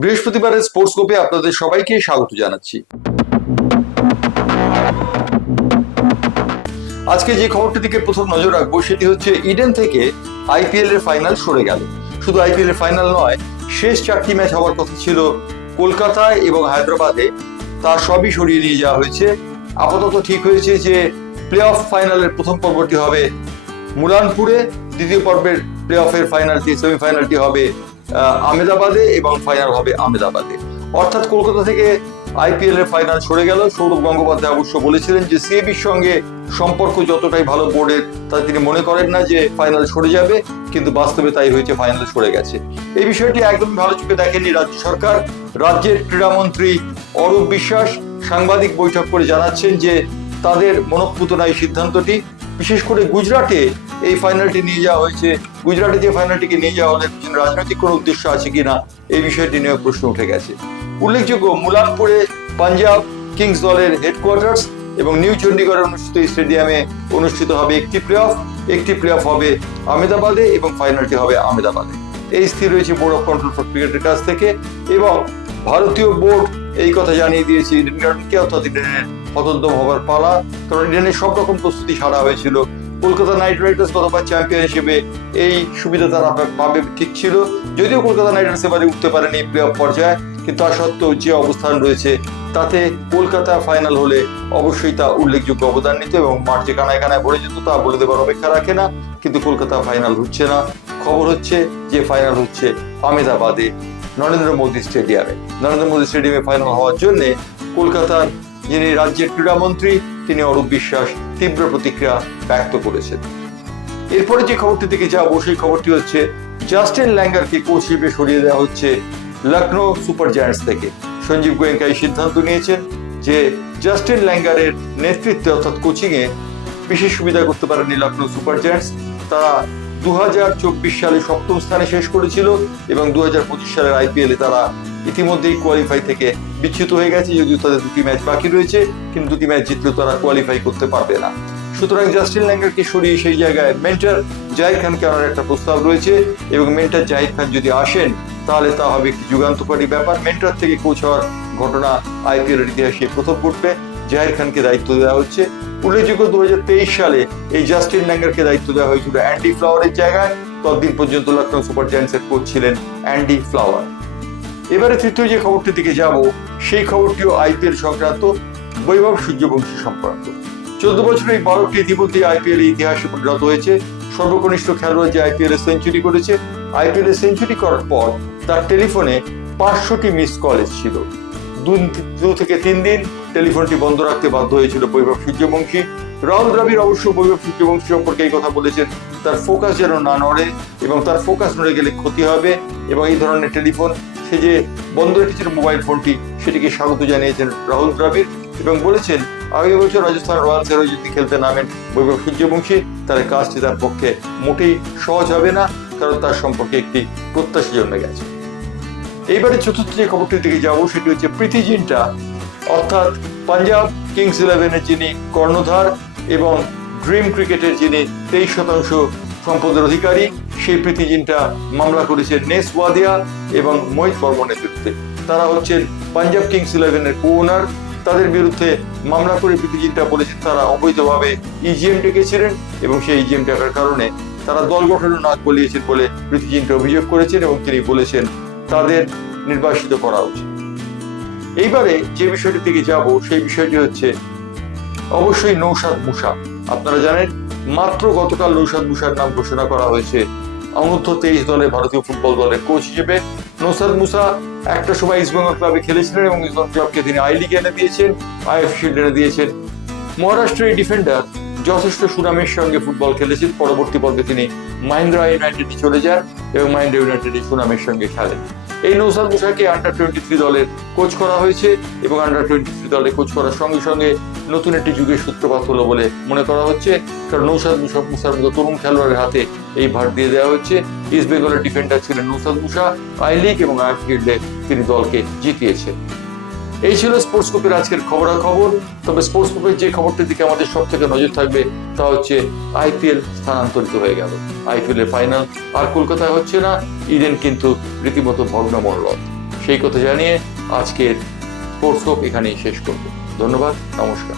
বৃহস্পতিবারের স্পোর্টস কোপে আপনাদের সবাইকে স্বাগত জানাচ্ছি। আজকে যে খবরটি দিকে প্রথম নজর রাখব, সেটি হচ্ছে ইডেন থেকে আইপিএল এর ফাইনাল সরে গেল। শুধু আইপিএল এর ফাইনাল নয়, শেষ চারটি ম্যাচ হওয়ার কথা ছিল কলকাতায় এবং হায়দ্রাবাদে। তার সবই সরিয়ে নিয়ে যাওয়া হয়েছে। আপাতত ঠিক হয়েছে যে প্লে অফ ফাইনালের প্রথম পর্বটি হবে মুলানপুরে, দ্বিতীয় পর্বের প্লে অফের ফাইনালটি সেমিফাইনালটি হবে আহ, আহমেদাবাদে এবং ফাইনাল হবে আহমেদাবাদে। অর্থাৎ কলকাতা থেকে আইপিএল এর ফাইনাল সরে গেল। সৌরভ গঙ্গোপাধ্যায় অবশ্য বলেছিলেন যে সিএবির সঙ্গে সম্পর্ক যতটাই ভালো বোর্ডের তা তিনি মনে করেন না যে ফাইনাল সরে যাবে কিন্তু বাস্তবে তাই হয়েছে ফাইনাল সরে গেছে। এই বিষয়টি একদম ভালো চোখে দেখেনি রাজ্য সরকার। রাজ্যের ক্রীড়ামন্ত্রী অরূপ বিশ্বাস সাংবাদিক বৈঠক করে জানাচ্ছেন যে তাদের মনঃপুত না এই সিদ্ধান্তটি। বিশেষ করে গুজরাটে এই ফাইনালটি নিয়ে যাওয়া হয়েছে। গুজরাটে যে ফাইনালটিকে নিয়ে যাওয়া হলে পিছনে রাজনৈতিক কোনো উদ্দেশ্য আছে কিনা, এই বিষয়টি নিয়ে প্রশ্ন উঠে গেছে। উল্লেখযোগ্য, মুলানপুরে পাঞ্জাব কিংস দলের হেডকোয়ার্টার্স এবং নিউ চণ্ডীগড়ে অনুষ্ঠিত স্টেডিয়ামে অনুষ্ঠিত হবে একটি প্লে অফ একটি প্লে অফ হবে আহমেদাবাদে এবং ফাইনালটি হবে আহমেদাবাদে। এই স্থির রয়েছে বোর্ড অফ কন্ট্রোল ফর ক্রিকেটের কাছ থেকে এবং ভারতীয় বোর্ড এই কথা জানিয়ে দিয়েছে ইডেন গার্ডেনকে অর্থাৎ ইডেনের হতোদ্যম হবার পালা। কারণ ইডেনের সব রকম প্রস্তুতি সারা হয়েছিল কলকাতা নাইট রাইডার্স গতবার চ্যাম্পিয়ন হিসেবে এই সুবিধা তারা পাবে, ঠিক ছিল। যদিও কলকাতা নাইট রাইডার্স এবারে উঠতে পারেনি প্লে অফ পর্যায়ে, কিন্তু তা সত্ত্বেও যে অবস্থান রয়েছে, তাতে কলকাতা ফাইনাল হলে অবশ্যই তা উল্লেখযোগ্য অবদান নিত এবং মাঠ যে কানায় কানায় ভরে যেত তা বলে দেবার অপেক্ষা রাখে না, কিন্তু কলকাতা ফাইনাল হচ্ছে না। খবর হচ্ছে যে ফাইনাল হচ্ছে আহমেদাবাদে নরেন্দ্র মোদী স্টেডিয়ামে নরেন্দ্র মোদী স্টেডিয়ামে ফাইনাল হওয়ার জন্য কলকাতার যিনি রাজ্যের ক্রীড়ামন্ত্রী তিনি অরূপ বিশ্বাস তীব্র প্রতিক্রিয়া ব্যক্ত করেছেন। এরপরে যে খবরটি থেকে যাব, সেই খবরটি হচ্ছে, জাস্টিন ল্যাঙ্গারকে কোচ হিসেবে সরিয়ে দেওয়া হচ্ছে লখনৌ সুপার জায়ান্টস থেকে। সঞ্জীব গোয়েঙ্কা এই সিদ্ধান্ত নিয়েছেন যে জাস্টিন ল্যাঙ্গারের নেতৃত্বে অর্থাৎ কোচিংয়ে বিশেষ সুবিধা করতে পারেনি লখনৌ সুপার জায়ান্টস। তারা দু সালে সপ্তম স্থানে শেষ করেছিল এবং দু সালের আইপিএল এ তারা ইতিমধ্যেই কোয়ালিফাই থেকে বিচ্যুত হয়ে গেছে, যদিও তাদের দুটি ম্যাচ বাকি রয়েছে, কিন্তু দুটি ম্যাচ জিতলেও তারা কোয়ালিফাই করতে পারবে না। সুতরাং জাস্টিন ল্যাঙ্গারকে সরিয়ে সেই জায়গায় মেন্টার জাহির খানকে আনার একটা প্রস্তাব রয়েছে এবং মেন্টার জাহির খান যদি আসেন, তাহলে তা হবে একটি যুগান্তকারী ব্যাপার। মেন্টার থেকে কোচ হওয়ার ঘটনা আইপিএলের ইতিহাসে প্রথম ঘটবে। জাহির খানকে দায়িত্ব দেওয়া হচ্ছে। উল্লেখযোগ্য দু সালে এই জাস্টিন ল্যাঙ্গারকে দায়িত্ব দেওয়া হয়েছিল অ্যান্ডি ফ্লাওয়ারের জায়গায়। ততদিন পর্যন্ত লখনৌ সুপার জায়ান্টসের কোচ ছিলেন অ্যান্ডি ফ্লাওয়ার। এবারে তৃতীয় যে খবরটি দিকে যাব, সেই খবরটিও আইপিএল সংক্রান্ত। বৈভব সূর্যবংশী সংক্রান্ত। চোদ্দ বছর এই বালকটি ইতিমধ্যে আইপিএল ইতিহাসে পরিণত হয়েছে। সর্বকনিষ্ঠ খেলোয়াড় যে আইপিএল এ সেঞ্চুরি করেছে, আইপিএল এ সেঞ্চুরি করার পর তার টেলিফোনে পাঁচশোটি মিস কল ছিল দু থেকে তিন দিন টেলিফোনটি বন্ধ রাখতে বাধ্য হয়েছিল বৈভব সূর্যবংশী। রাহুল দ্রাবিড় অবশ্য বৈভব সূর্যবংশী সম্পর্কে এই কথা বলেছেন, তার ফোকাস যেন না নড়ে এবং তার ফোকাস নড়ে গেলে ক্ষতি হবে এবং এই ধরনের টেলিফোন সে যে বন্ধ রেখেছিল মোবাইল ফোনটি সেটিকে স্বাগত জানিয়েছেন রাহুল দ্রাবিড় এবং বলেছেন, আগামী বছর রাজস্থান রয়্যালসের হয়ে যদি খেলতে নামেন বৈভব সূর্যবংশী, তাহলে কাজটি তার পক্ষে মোটেই সহজ হবে না, কারণ তার সম্পর্কে একটি প্রত্যাশা জন্মে গেছে। এইবারে চতুর্থ যে খবরটির দিকে যাব, সেটি হচ্ছে প্রীতি জিন্টা, অর্থাৎ পাঞ্জাব কিংস ইলেভেনের যিনি কর্ণধার এবং ড্রিম ক্রিকেটের যিনি তেইশ শতাংশ সম্পদের অধিকারী, সেই প্রীতি জিন্টা মামলা করেছেন নেস ওয়াদিয়া এবং মোহিত বর্মনের বিরুদ্ধে তারা হচ্ছেন পাঞ্জাব কিংস ইলেভেনের কো ওনার তাদের বিরুদ্ধে মামলা করে প্রীতি জিন্টা বলেছেন তারা অবৈধভাবে ইজিএম ডেকেছিলেন এবং সেই ইজিএম ডাকার কারণে তারা দল গঠনের নাক বলিয়েছেন বলে প্রীতি জিন্টা অভিযোগ করেছেন এবং তিনি বলেছেন তাদের নির্বাসিত করা উচিত। এইবারে যে বিষয়টির দিকে যাব, সেই বিষয়টি হচ্ছে অবশ্যই নৌসাদ মুসা আপনারা জানেন, মাত্র গতকাল নৌসাদ মুসার নাম ঘোষণা করা হয়েছে। অনূর্ধ্ব তেইশ দলে ভারতীয় ফুটবল দলের কোচ হিসেবে। নৌসাদ মুসা একটা সময় ইস্টবেঙ্গল ক্লাবে খেলেছিলেন এবং ইস্টবেঙ্গল ক্লাবকে তিনি আই লিগ এনে দিয়েছেন আইএফ শিল্ড এনে দিয়েছেন। মহারাষ্ট্রের ডিফেন্ডার যথেষ্ট সুনামের সঙ্গে ফুটবল খেলেছেন। পরবর্তী পর্বে তিনি মাহিন্দ্রা ইউনাইটেডে চলে যান এবং মাহিন্দ্রা ইউনাইটেডে সুনামের সঙ্গে খেলেন। এই নৌসাদ মুসাকে আন্ডার টোয়েন্টি থ্রি দলের কোচ করা হয়েছে এবং আন্ডার টোয়েন্টি থ্রি দলে কোচ করার সঙ্গে সঙ্গে নতুন একটি যুগের সূত্রপাত হলো বলে মনে করা হচ্ছে। কারণ নৌসাদ মুসা মুসার মতো তরুণ খেলোয়াড়ের হাতে এই ভার দিয়ে দেওয়া হচ্ছে। ইস্ট বেঙ্গলের ডিফেন্ডার ছিলেন নৌসাদ মুসা। আই লিগ এবং আই ফিল্ডে তিনি দলকে জিতিয়েছেন। এই ছিল স্পোর্টস কুপের আজকের খবরাখবর। তবে স্পোর্টস কুপের যে খবরটির দিকে আমাদের সব থেকে নজর থাকবে, তা হচ্ছে আইপিএল স্থানান্তরিত হয়ে গেল। আইপিএল এর ফাইনাল আর কলকাতায় হচ্ছে না, ইডেন কিন্তু রীতিমতো ভগ্নমূল্য সেই কথা জানিয়ে আজকের স্পোর্টস কোপ এখানেই শেষ করব। ধন্যবাদ, নমস্কার।